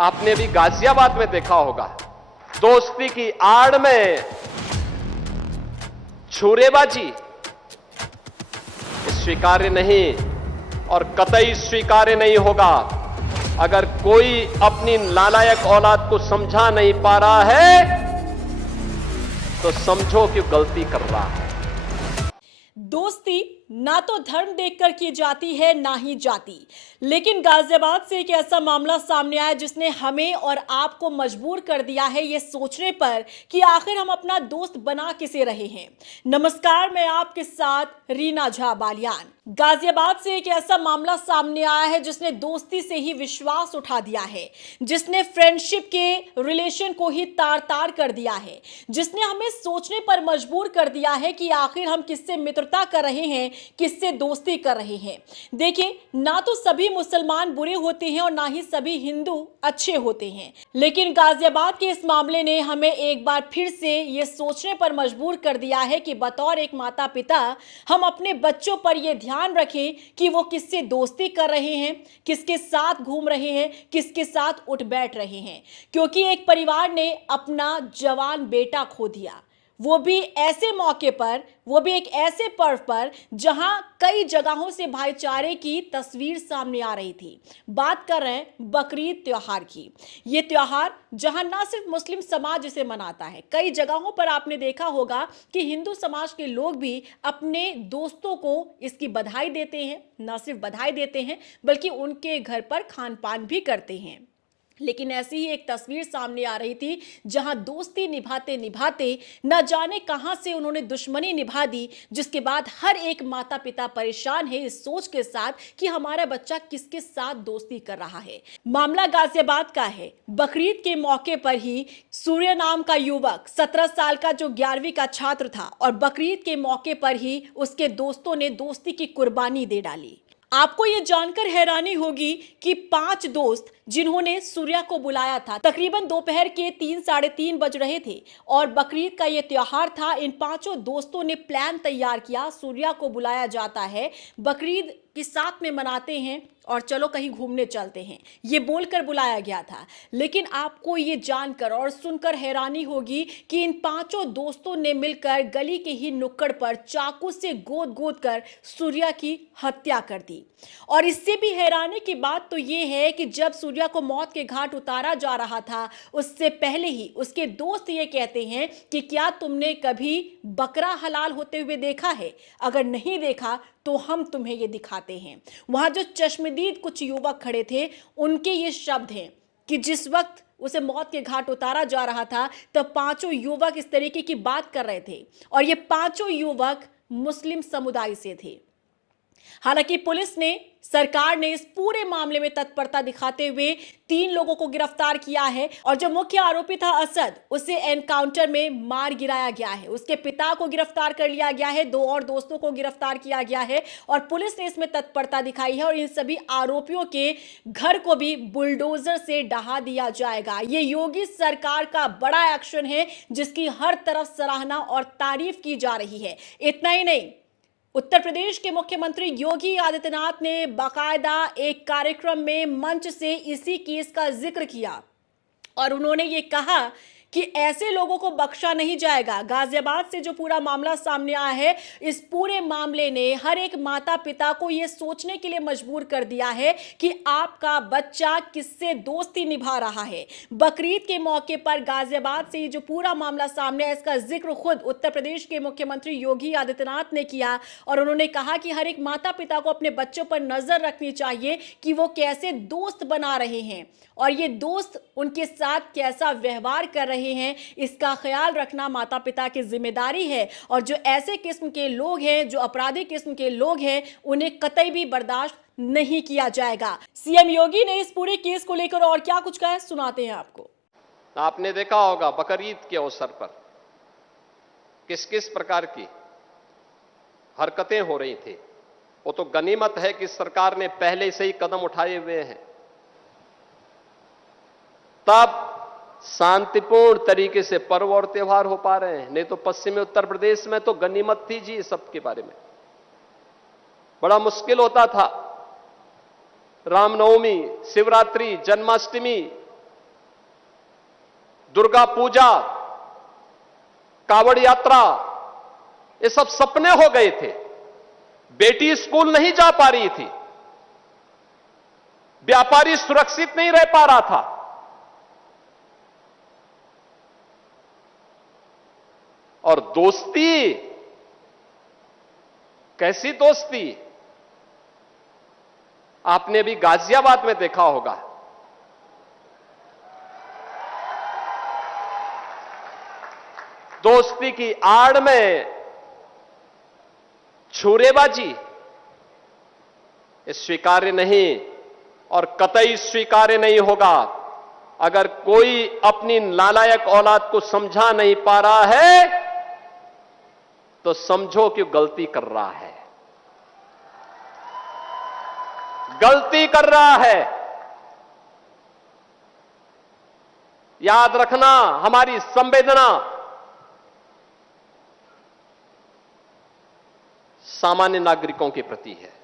आपने भी गाजियाबाद में देखा होगा, दोस्ती की आड़ में छुरेबाजी स्वीकार्य नहीं और कतई स्वीकार्य नहीं होगा। अगर कोई अपनी नालायक औलाद को समझा नहीं पा रहा है तो समझो कि गलती कर रहा है। दोस्ती ना तो धर्म देखकर की जाती है ना ही जाति, लेकिन गाजियाबाद से एक ऐसा मामला सामने आया जिसने हमें और आपको मजबूर कर दिया है ये सोचने पर कि आखिर हम अपना दोस्त बना किसे रहे हैं। नमस्कार, मैं आपके साथ रीना झा बालियान। गाजियाबाद से एक ऐसा मामला सामने आया है जिसने दोस्ती से ही विश्वास उठा दिया है, जिसने फ्रेंडशिप के रिलेशन को ही तार तार कर दिया है, जिसने हमें सोचने पर मजबूर कर दिया है कि आखिर हम किससे मित्रता कर रहे हैं, किससे दोस्ती कर रहे हैं। देखिए, ना तो सभी मुसलमान बुरे होते हैं और ना ही सभी हिंदू अच्छे होते हैं, लेकिन गाजियाबाद के इस मामले ने हमें एक बार फिर से ये सोचने पर मजबूर कर दिया है कि बतौर एक माता पिता हम अपने बच्चों पर यह ध्यान रखें कि वो किससे दोस्ती कर रहे हैं, किसके साथ घूम रहे हैं, किसके साथ उठ बैठ रहे हैं। क्योंकि एक परिवार ने अपना जवान बेटा खो दिया, वो भी ऐसे मौके पर, वो भी एक ऐसे पर्व पर जहां कई जगहों से भाईचारे की तस्वीर सामने आ रही थी। बात कर रहे हैं बकरीद त्योहार की। ये त्योहार जहां ना सिर्फ मुस्लिम समाज इसे मनाता है, कई जगहों पर आपने देखा होगा कि हिंदू समाज के लोग भी अपने दोस्तों को इसकी बधाई देते हैं। ना सिर्फ बधाई देते हैं बल्कि उनके घर पर खान पान भी करते हैं। लेकिन ऐसी ही एक तस्वीर सामने आ रही थी जहां दोस्ती निभाते निभाते न जाने कहां से उन्होंने दुश्मनी निभा दी, जिसके बाद हर एक माता पिता परेशान है इस सोच के साथ कि हमारा बच्चा किसके साथ दोस्ती कर रहा है। मामला गाजियाबाद का है। बकरीद के मौके पर ही सूर्य नाम का युवक 17 साल का जो 11वीं का छात्र था और बकरीद के मौके पर ही उसके दोस्तों ने दोस्ती की कुर्बानी दे डाली। आपको यह जानकर हैरानी होगी कि 5 दोस्त जिन्होंने सूर्या को बुलाया था, तकरीबन दोपहर के 3-3:30 बज रहे थे और बकरीद का यह त्योहार था। इन 5 दोस्तों ने प्लान तैयार किया, सूर्या को बुलाया जाता है, बकरीद के साथ में मनाते हैं और चलो कहीं घूमने चलते हैं, ये बोलकर बुलाया गया था। लेकिन आपको ये जानकर और सुनकर हैरानी होगी कि इन 5 दोस्तों ने मिलकर गली के ही नुक्कड़ पर चाकू से गोद गोद कर सूर्या की हत्या कर दी। और इससे भी हैरानी की बात तो ये है कि जब सूर्या को मौत के घाट उतारा जा रहा था, उससे पहले ही उसके दोस्त ये कहते हैं कि क्या तुमने कभी बकरा हलाल होते हुए देखा है? अगर नहीं देखा तो हम तुम्हें ये दिखाते हैं। वहां जो चश्मदीद कुछ युवक खड़े थे, उनके ये शब्द हैं कि जिस वक्त उसे मौत के घाट उतारा जा रहा था तब 5 युवक इस तरीके की बात कर रहे थे और ये 5 युवक मुस्लिम समुदाय से थे। हालांकि पुलिस ने, सरकार ने इस पूरे मामले में तत्परता दिखाते हुए 3 लोगों को गिरफ्तार किया है और जो मुख्य आरोपी था असद, उसे एनकाउंटर में मार गिराया गया है। उसके पिता को गिरफ्तार कर लिया गया है, 2 और दोस्तों को गिरफ्तार किया गया है और पुलिस ने इसमें तत्परता दिखाई है और इन सभी आरोपियों के घर को भी बुलडोजर से ढहा दिया जाएगा। ये योगी सरकार का बड़ा एक्शन है जिसकी हर तरफ सराहना और तारीफ की जा रही है। इतना ही नहीं, उत्तर प्रदेश के मुख्यमंत्री योगी आदित्यनाथ ने बाकायदा एक कार्यक्रम में मंच से इसी केस का जिक्र किया और उन्होंने ये कहा कि ऐसे लोगों को बख्शा नहीं जाएगा। गाजियाबाद से जो पूरा मामला सामने आया है, इस पूरे मामले ने हर एक माता पिता को यह सोचने के लिए मजबूर कर दिया है कि आपका बच्चा किससे दोस्ती निभा रहा है। बकरीद के मौके पर गाजियाबाद से ये जो पूरा मामला सामने है, इसका जिक्र खुद उत्तर प्रदेश के मुख्यमंत्री योगी आदित्यनाथ ने किया और उन्होंने कहा कि हर एक माता पिता को अपने बच्चों पर नजर रखनी चाहिए कि वो कैसे दोस्त बना रहे हैं और ये दोस्त उनके साथ कैसा व्यवहार कर रहे हैं, इसका ख्याल रखना माता पिता की जिम्मेदारी है। और जो ऐसे किस्म के लोग हैं, जो अपराधी किस्म के लोग हैं, उन्हें कतई भी बर्दाश्त नहीं किया जाएगा। सीएम योगी ने इस पूरे केस को लेकर और क्या कुछ कहा है, सुनाते हैं आपको। आपने देखा होगा बकरीद के अवसर पर किस किस प्रकार की हरकतें हो रही थी। वो तो गनीमत है कि सरकार ने पहले से ही कदम उठाए हुए हैं, तब शांतिपूर्ण तरीके से पर्व और त्योहार हो पा रहे हैं। नहीं तो पश्चिमी उत्तर प्रदेश में तो गनीमत थी जी, सबके बारे में बड़ा मुश्किल होता था। रामनवमी, शिवरात्रि, जन्माष्टमी, दुर्गा पूजा, कावड़ यात्रा, ये सब सपने हो गए थे। बेटी स्कूल नहीं जा पा रही थी, व्यापारी सुरक्षित नहीं रह पा रहा था। और दोस्ती, कैसी दोस्ती, आपने भी गाजियाबाद में देखा होगा। दोस्ती की आड़ में छुरेबाजी, ये स्वीकार्य नहीं और कतई स्वीकार्य नहीं होगा। अगर कोई अपनी नालायक औलाद को समझा नहीं पा रहा है तो समझो कि गलती कर रहा है, गलती कर रहा है। याद रखना, हमारी संवेदना सामान्य नागरिकों के प्रति है।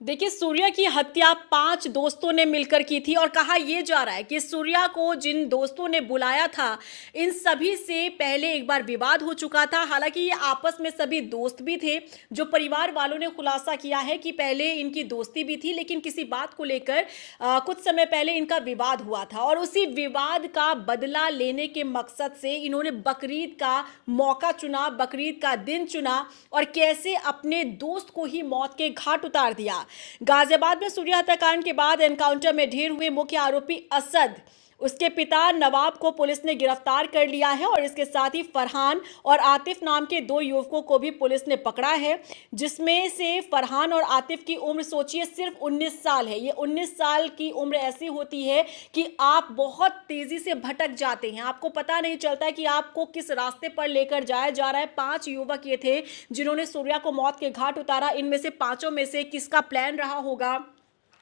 देखिए, सूर्या की हत्या 5 दोस्तों ने मिलकर की थी और कहा यह जा रहा है कि सूर्या को जिन दोस्तों ने बुलाया था, इन सभी से पहले एक बार विवाद हो चुका था। हालांकि ये आपस में सभी दोस्त भी थे। जो परिवार वालों ने खुलासा किया है कि पहले इनकी दोस्ती भी थी, लेकिन किसी बात को लेकर कुछ समय पहले इनका विवाद हुआ था और उसी विवाद का बदला लेने के मकसद से इन्होंने बकरीद का मौका चुना, बकरीद का दिन चुना और कैसे अपने दोस्त को ही मौत के घाट उतार दिया। गाजियाबाद में सूर्या हत्याकांड के बाद एनकाउंटर में ढेर हुए मुख्य आरोपी असद, उसके पिता नवाब को पुलिस ने गिरफ्तार कर लिया है और इसके साथ ही फरहान और आतिफ नाम के 2 युवकों को भी पुलिस ने पकड़ा है, जिसमें से फरहान और आतिफ की उम्र सोचिए सिर्फ 19 साल है। ये 19 साल की उम्र ऐसी होती है कि आप बहुत तेजी से भटक जाते हैं, आपको पता नहीं चलता है कि आपको किस रास्ते पर लेकर जाया जा रहा है। 5 युवक ये थे जिन्होंने सूर्या को मौत के घाट उतारा। इनमें से 5 में से किसका प्लान रहा होगा?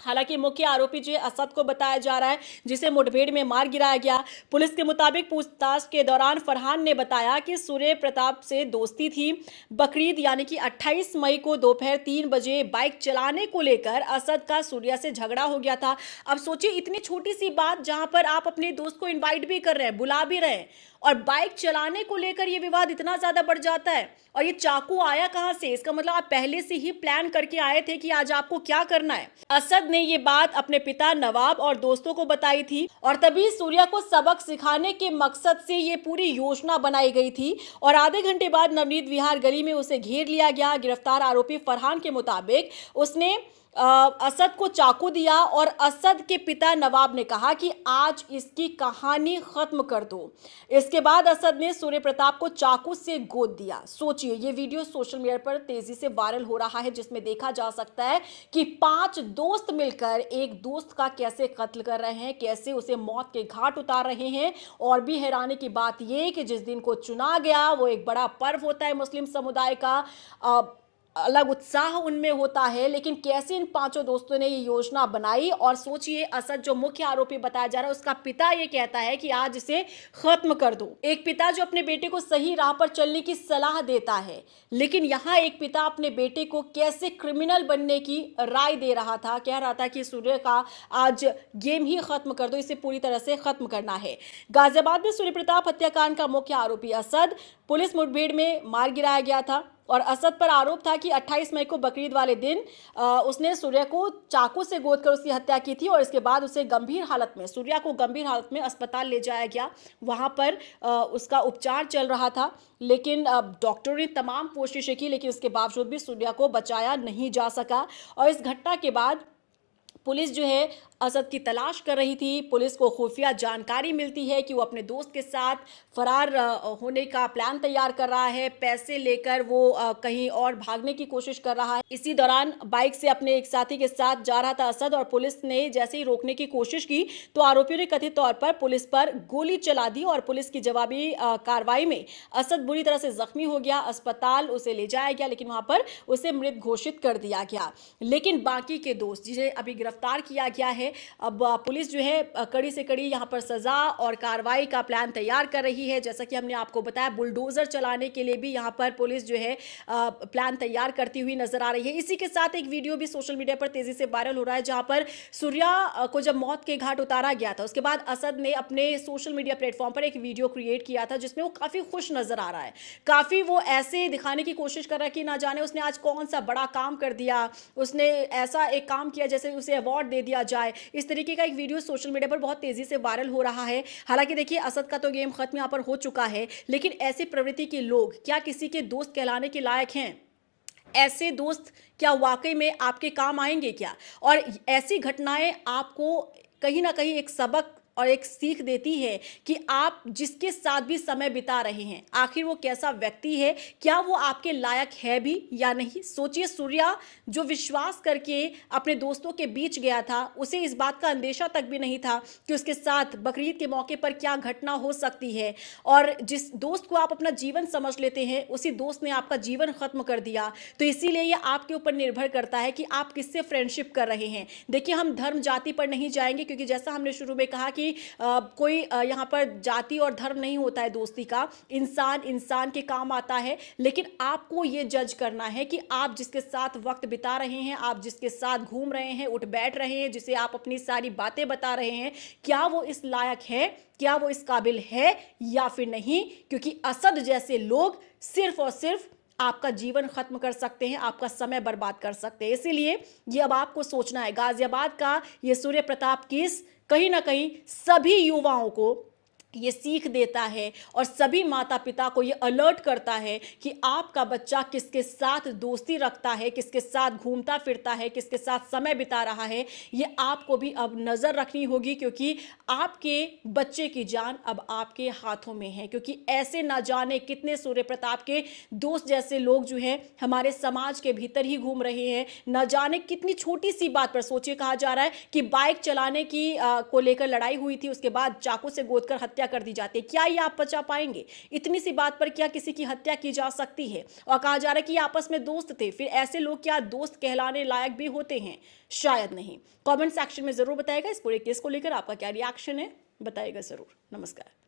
हालांकि मुख्य आरोपी जो असद को बताया जा रहा है, जिसे मुठभेड़ में मार गिराया गया। पुलिस के मुताबिक पूछताछ के दौरान फरहान ने बताया कि सूर्य प्रताप से दोस्ती थी। बकरीद यानी कि 28 मई को दोपहर 3 बजे बाइक चलाने को लेकर असद का सूर्या से झगड़ा हो गया था। अब सोचिए, इतनी छोटी सी बात जहां पर आप अपने दोस्त को इनवाइट भी कर रहे हैं, बुला भी रहे हैं, और बाइक चलाने को लेकर यह विवाद इतना ज्यादा बढ़ जाता है। और ये चाकू आया कहां से? इसका मतलब आप पहले से ही प्लान करके आए थे कि आज आपको क्या करना है। असद ने ये बात अपने पिता नवाब और दोस्तों को बताई थी और तभी सूर्या को सबक सिखाने के मकसद से ये पूरी योजना बनाई गई थी। और आधे घंटे बाद नवनीत विहार गली में उसे घेर लिया गया। गिरफ्तार आरोपी फरहान के मुताबिक उसने असद को चाकू दिया और असद के पिता नवाब ने कहा कि आज इसकी कहानी खत्म कर दो। इसके बाद असद ने सूर्य प्रताप को चाकू से गोद दिया। सोचिए, ये वीडियो सोशल मीडिया पर तेजी से वायरल हो रहा है, जिसमें देखा जा सकता है कि 5 दोस्त मिलकर एक दोस्त का कैसे कत्ल कर रहे हैं, कैसे उसे मौत के घाट उतार रहे हैं। और भी हैरानी की बात यह कि जिस दिन को चुना गया वो एक बड़ा पर्व होता है मुस्लिम समुदाय का, अलग उत्साह उनमें होता है, लेकिन कैसे इन 5 दोस्तों ने ये योजना बनाई। और सोचिए, असद जो मुख्य आरोपी बताया जा रहा है, उसका पिता ये कहता है कि आज इसे खत्म कर दो। एक पिता जो अपने बेटे को सही राह पर चलने की सलाह देता है, लेकिन यहाँ एक पिता अपने बेटे को कैसे क्रिमिनल बनने की राय दे रहा था, कह रहा था कि सूर्य का आज गेम ही खत्म कर दो, इसे पूरी तरह से खत्म करना है। गाजियाबाद में सूर्य प्रताप हत्याकांड का मुख्य आरोपी असद पुलिस मुठभेड़ में मार गिराया गया था और असद पर आरोप था कि 28 मई को बकरीद वाले दिन उसने सूर्या को चाकू से गोदकर उसकी हत्या की थी और इसके बाद उसे सूर्या को गंभीर हालत में अस्पताल ले जाया गया। वहां पर उसका उपचार चल रहा था, लेकिन डॉक्टरों ने तमाम कोशिशें की, लेकिन उसके बावजूद भी सूर्या को बचाया नहीं जा सका। और इस घटना के बाद पुलिस जो है असद की तलाश कर रही थी। पुलिस को खुफिया जानकारी मिलती है कि वो अपने दोस्त के साथ फरार होने का प्लान तैयार कर रहा है। पैसे लेकर वो कहीं और भागने की कोशिश कर रहा है। इसी दौरान बाइक से अपने एक साथी के साथ जा रहा था असद और पुलिस ने जैसे ही रोकने की कोशिश की तो आरोपियों ने कथित तौर पर पुलिस पर गोली चला दी और पुलिस की जवाबी कार्रवाई में असद बुरी तरह से जख्मी हो गया। अस्पताल उसे ले जाया गया, लेकिन वहां पर उसे मृत घोषित कर दिया गया। लेकिन बाकी के दोस्त जिन्हें अभी गिरफ्तार किया गया है, अब पुलिस जो है कड़ी से कड़ी यहाँ पर सजा और कार्रवाई का प्लान तैयार कर रही है। जैसा कि हमने आपको बताया, बुलडोजर चलाने के लिए भी यहाँ पर पुलिस जो है प्लान तैयार करती हुई नजर आ रही है। इसी के साथ एक वीडियो भी सोशल मीडिया पर तेजी से वायरल हो रहा है, जहां पर सूर्या को जब मौत के घाट उतारा गया था, उसके बाद असद ने अपने सोशल मीडिया प्लेटफॉर्म पर एक वीडियो क्रिएट किया था जिसमें वो काफी खुश नजर आ रहा है। काफी वो ऐसे दिखाने की कोशिश कर रहा है कि ना जाने उसने आज कौन सा बड़ा काम कर दिया, उसने ऐसा एक काम किया जैसे उसे अवार्ड दे दिया जाए। इस तरीके का एक वीडियो सोशल मीडिया पर बहुत तेजी से वायरल हो रहा है। हालांकि देखिए, असद का तो गेम खत्म यहाँ पर हो चुका है, लेकिन ऐसी प्रवृत्ति के लोग क्या किसी के दोस्त कहलाने के लायक हैं? ऐसे दोस्त क्या वाकई में आपके काम आएंगे क्या? और ऐसी घटनाएं आपको कहीं ना कहीं एक सबक और एक सीख देती है कि आप जिसके साथ भी समय बिता रहे हैं, आखिर वो कैसा व्यक्ति है, क्या वो आपके लायक है भी या नहीं। सोचिए, सूर्या जो विश्वास करके अपने दोस्तों के बीच गया था, उसे इस बात का अंदेशा तक भी नहीं था कि उसके साथ बकरीद के मौके पर क्या घटना हो सकती है। और जिस दोस्त को आप अपना जीवन समझ लेते हैं, उसी दोस्त ने आपका जीवन खत्म कर दिया। तो इसीलिए ये आपके ऊपर निर्भर करता है कि आप किससे फ्रेंडशिप कर रहे हैं। देखिए, हम धर्म जाति पर नहीं जाएंगे, क्योंकि जैसा हमने शुरू में कहा कि कोई यहाँ पर जाति और धर्म नहीं होता है दोस्ती का। इंसान इंसान के काम आता है, लेकिन आपको ये जज करना है कि आप जिसके साथ वक्त बिता रहे हैं, आप जिसके साथ घूम रहे हैं, उठ बैठ रहे हैं, जिसे आप अपनी सारी बातें बता रहे हैं, क्या वो इस लायक है, क्या वो इस काबिल है या फिर नहीं। क्योंकि असद जैसे लोग सिर्फ और सिर्फ आपका जीवन खत्म कर सकते हैं, आपका समय बर्बाद कर सकते हैं। इसीलिए ये अब आपको सोचना है। गाजियाबाद का ये सूर्य प्रताप केस कहीं ना कहीं सभी युवाओं को ये सीख देता है और सभी माता पिता को ये अलर्ट करता है कि आपका बच्चा किसके साथ दोस्ती रखता है, किसके साथ घूमता फिरता है, किसके साथ समय बिता रहा है। ये आपको भी अब नज़र रखनी होगी, क्योंकि आपके बच्चे की जान अब आपके हाथों में है। क्योंकि ऐसे ना जाने कितने सूर्य प्रताप के दोस्त जैसे लोग जो हैं हमारे समाज के भीतर ही घूम रहे हैं। न जाने कितनी छोटी सी बात पर, सोचिए, कहा जा रहा है कि बाइक चलाने की को लेकर लड़ाई हुई थी, उसके बाद चाकू से गोदकर हत्या कर दी जाती है। क्या ये आप बचा पाएंगे? इतनी सी बात पर क्या किसी की हत्या की जा सकती है? और कहा जा रहा है कि आपस में दोस्त थे, फिर ऐसे लोग क्या दोस्त कहलाने लायक भी होते हैं? शायद नहीं। कमेंट सेक्शन में जरूर बताइएगा इस पूरे केस को लेकर आपका क्या रिएक्शन है, बताइएगा जरूर। नमस्कार।